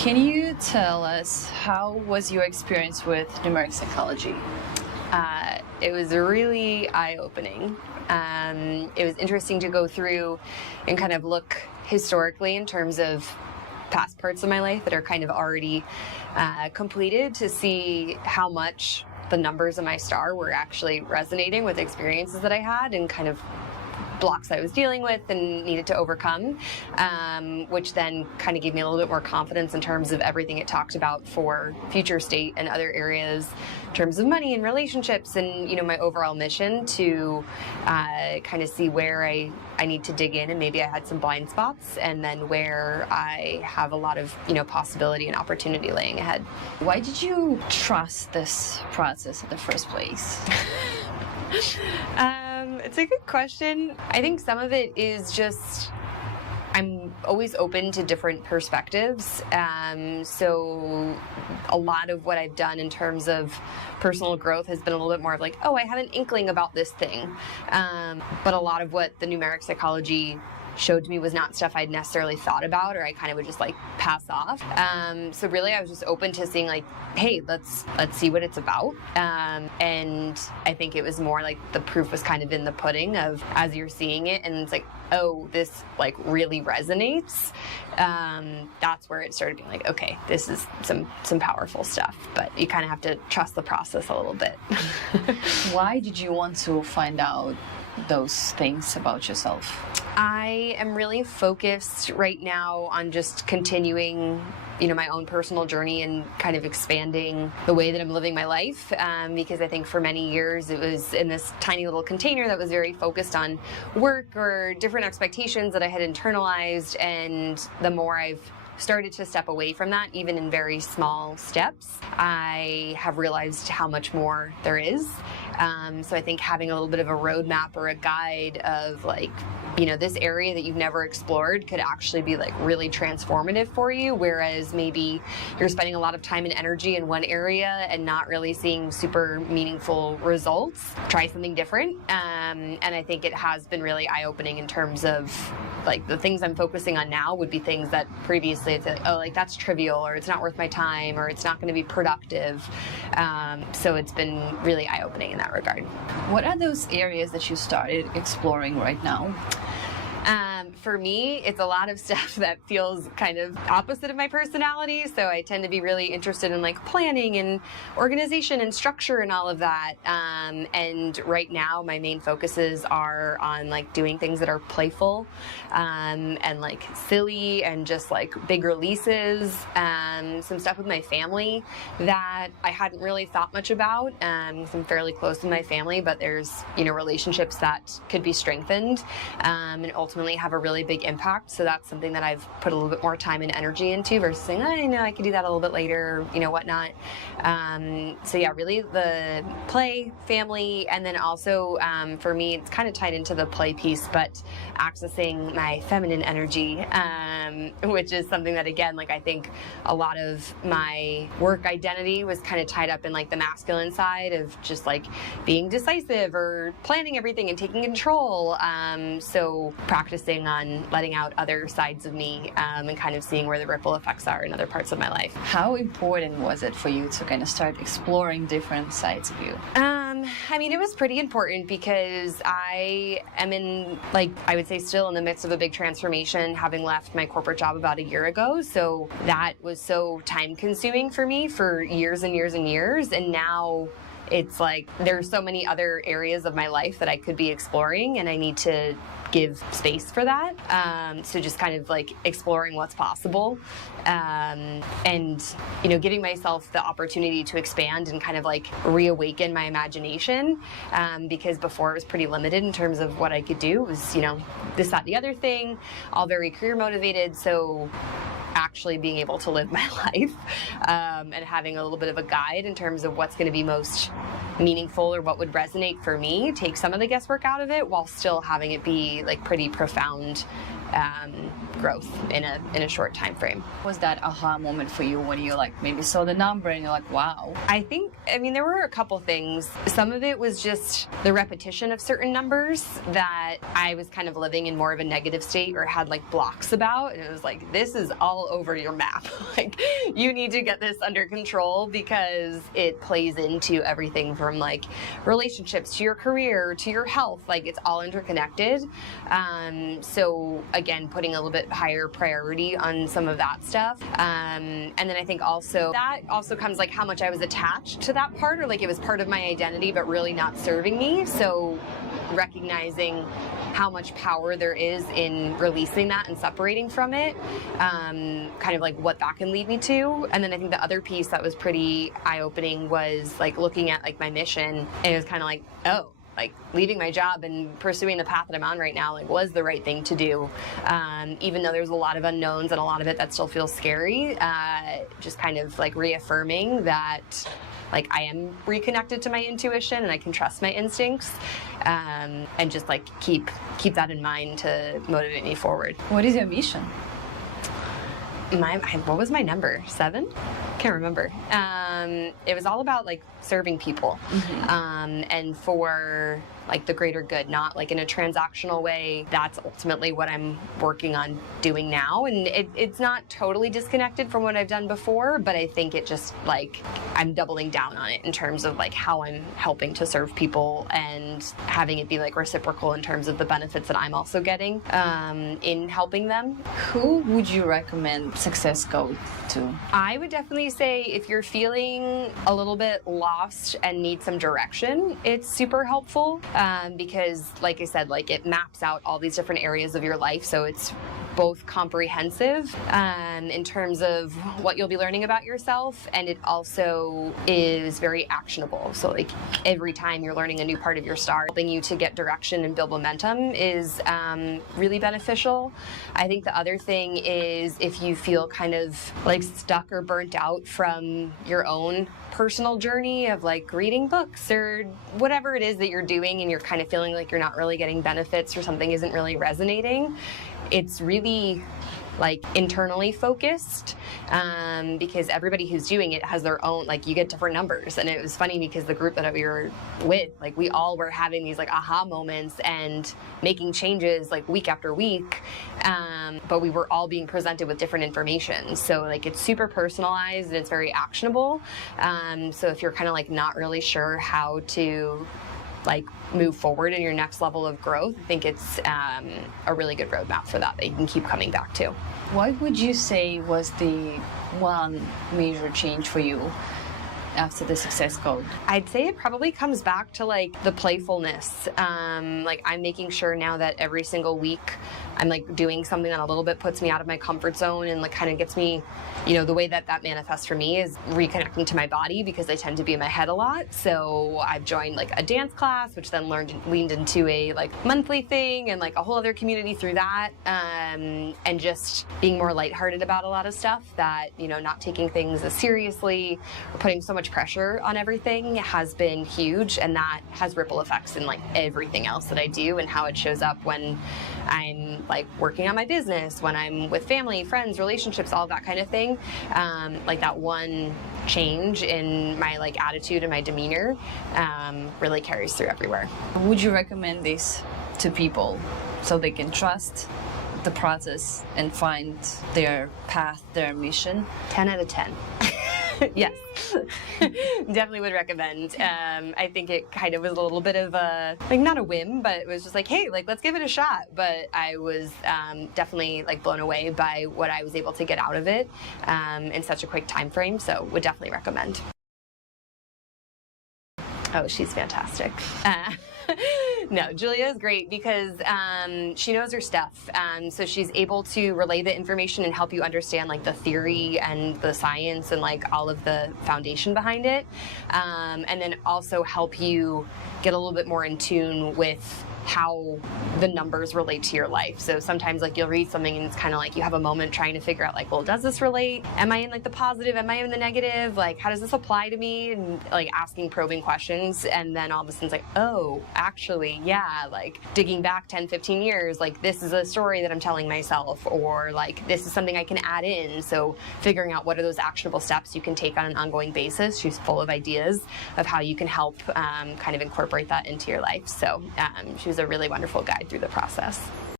Can you tell us how was your experience with numeric psychology? It was really eye-opening. It was interesting to go through and kind of look historically in terms of past parts of my life that are kind of already completed, to see how much the numbers of my star were actually resonating with experiences that I had and kind of blocks I was dealing with and needed to overcome, which then kind of gave me a little bit more confidence in terms of everything it talked about for future state and other areas in terms of money and relationships and, you know, my overall mission to kind of see where I need to dig in, and maybe I had some blind spots, and then where I have a lot of, you know, possibility and opportunity laying ahead. Why did you trust this process in the first place? It's a good question. I think some of it is just I'm always open to different perspectives. So a lot of what I've done in terms of personal growth has been a little bit more of like, oh, I have an inkling about this thing. But a lot of what the numeric psychology showed to me was not stuff I'd necessarily thought about, or I kind of would just like pass off. So really I was just open to seeing like, hey, let's see what it's about. And I think it was more like the proof was kind of in the pudding of as you're seeing it and it's like, oh, this like really resonates. That's where it started being like, okay, this is some powerful stuff, but you kind of have to trust the process a little bit. Why did you want to find out those things about yourself? I am really focused right now on just continuing, you know, my own personal journey and kind of expanding the way that I'm living my life, because I think for many years it was in this tiny little container that was very focused on work or different expectations that I had internalized, and the more I've started to step away from that, even in very small steps, I have realized how much more there is. So I think having a little bit of a roadmap or a guide of like, you know, this area that you've never explored could actually be like really transformative for you, whereas maybe you're spending a lot of time and energy in one area and not really seeing super meaningful results. Try something different. And I think it has been really eye-opening in terms of like the things I'm focusing on now would be things that previously it's like, oh, like that's trivial, or it's not worth my time, or it's not going to be productive. So it's been really eye-opening in that regard. What are those areas that you started exploring right now? For me, it's a lot of stuff that feels kind of opposite of my personality. So I tend to be really interested in like planning and organization and structure and all of that. And right now my main focuses are on like doing things that are playful, and like silly and just like big releases. Some stuff with my family that I hadn't really thought much about. I'm fairly close to my family, but there's, you know, relationships that could be strengthened, and ultimately have a really big impact. So that's something that I've put a little bit more time and energy into versus saying, I know I could do that a little bit later, you know, whatnot. So yeah, really the play, family, and then also for me, it's kind of tied into the play piece, but accessing my feminine energy, which is something that, again, like I think a lot of my work identity was kind of tied up in like the masculine side of just like being decisive or planning everything and taking control. So practicing on letting out other sides of me, and kind of seeing where the ripple effects are in other parts of my life. How important was it for you to kind of start exploring different sides of you? I mean, it was pretty important because I am in, like, I would say still in the midst of a big transformation, having left my corporate job about a year ago. So that was so time consuming for me for years and years and years. And now it's like there's so many other areas of my life that I could be exploring, and I need to give space for that. So just kind of like exploring what's possible, and, you know, giving myself the opportunity to expand and kind of like reawaken my imagination, because before it was pretty limited in terms of what I could do. It was, you know, this, that, the other thing, all very career motivated. So actually being able to live my life, and having a little bit of a guide in terms of what's going to be most meaningful or what would resonate for me, take some of the guesswork out of it while still having it be like pretty profound growth in a short time frame. Was that aha moment for you when you like maybe saw the number and you're like, wow? I mean, there were a couple things. Some of it was just the repetition of certain numbers that I was kind of living in more of a negative state or had like blocks about. And it was like, this is all over your map. Like, you need to get this under control because it plays into everything from like relationships to your career to your health. Like, it's all interconnected. So again, putting a little bit higher priority on some of that stuff. And then I think also that also comes like how much I was attached to that part, or like it was part of my identity but really not serving me. So recognizing how much power there is in releasing that and separating from it, kind of like what that can lead me to. And then I think the other piece that was pretty eye-opening was like looking at like my mission, and it was kind of like, oh, like leaving my job and pursuing the path that I'm on right now, like, was the right thing to do. Even though there's a lot of unknowns and a lot of it that still feels scary, just kind of like reaffirming that like I am reconnected to my intuition and I can trust my instincts, and just like keep that in mind to motivate me forward. What is your mission? What was my number? 7? Can't remember. It was all about like serving people, and for like the greater good, not like in a transactional way. That's ultimately what I'm working on doing now, and it's not totally disconnected from what I've done before, but I think it just like I'm doubling down on it in terms of like how I'm helping to serve people and having it be like reciprocal in terms of the benefits that I'm also getting in helping them. Who would you recommend Success Code to? I would definitely say if you're feeling a little bit lost and need some direction, it's super helpful, because like I said, like it maps out all these different areas of your life, so it's both comprehensive in terms of what you'll be learning about yourself, and it also is very actionable. So like every time you're learning a new part of your star, helping you to get direction and build momentum is really beneficial. I think the other thing is if you feel kind of like stuck or burnt out from your own personal journey of like reading books or whatever it is that you're doing, and you're kind of feeling like you're not really getting benefits or something isn't really resonating, it's really like internally focused, because everybody who's doing it has their own, like you get different numbers. And it was funny because the group that we were with, like we all were having these like aha moments and making changes like week after week, but we were all being presented with different information. So like it's super personalized and it's very actionable. So if you're kind of like not really sure how to like move forward in your next level of growth, I think it's a really good roadmap for that you can keep coming back to. What would you say was the one major change for you after the Success Code? I'd say it probably comes back to like the playfulness. Like I'm making sure now that every single week I'm like doing something that a little bit puts me out of my comfort zone and like kind of gets me, you know, the way that manifests for me is reconnecting to my body, because I tend to be in my head a lot. So I've joined like a dance class, which then leaned into a like monthly thing and like a whole other community through that, and just being more lighthearted about a lot of stuff, that, you know, not taking things as seriously or putting so much pressure on everything has been huge, and that has ripple effects in like everything else that I do and how it shows up when I'm like working on my business, when I'm with family, friends, relationships, all of that kind of thing. Like that one change in my like attitude and my demeanor really carries through everywhere. Would you recommend this to people so they can trust the process and find their path, their mission? 10 out of 10. Yes, definitely would recommend. I think it kind of was a little bit of a, like not a whim, but it was just like, hey, like let's give it a shot. But I was definitely like blown away by what I was able to get out of it in such a quick time frame. So would definitely recommend. Oh, she's fantastic. No, Julia is great because she knows her stuff. So she's able to relay the information and help you understand like the theory and the science and like all of the foundation behind it. And then also help you get a little bit more in tune with how the numbers relate to your life. So sometimes like you'll read something and it's kind of like you have a moment trying to figure out like, well, does this relate? Am I in like the positive? Am I in the negative? Like, how does this apply to me? And like asking probing questions. And then all of a sudden it's like, oh, actually, yeah, like digging back 10, 15 years, like this is a story that I'm telling myself, or like this is something I can add in. So figuring out what are those actionable steps you can take on an ongoing basis. She's full of ideas of how you can help kind of incorporate that into your life. So she was a really wonderful guide through the process.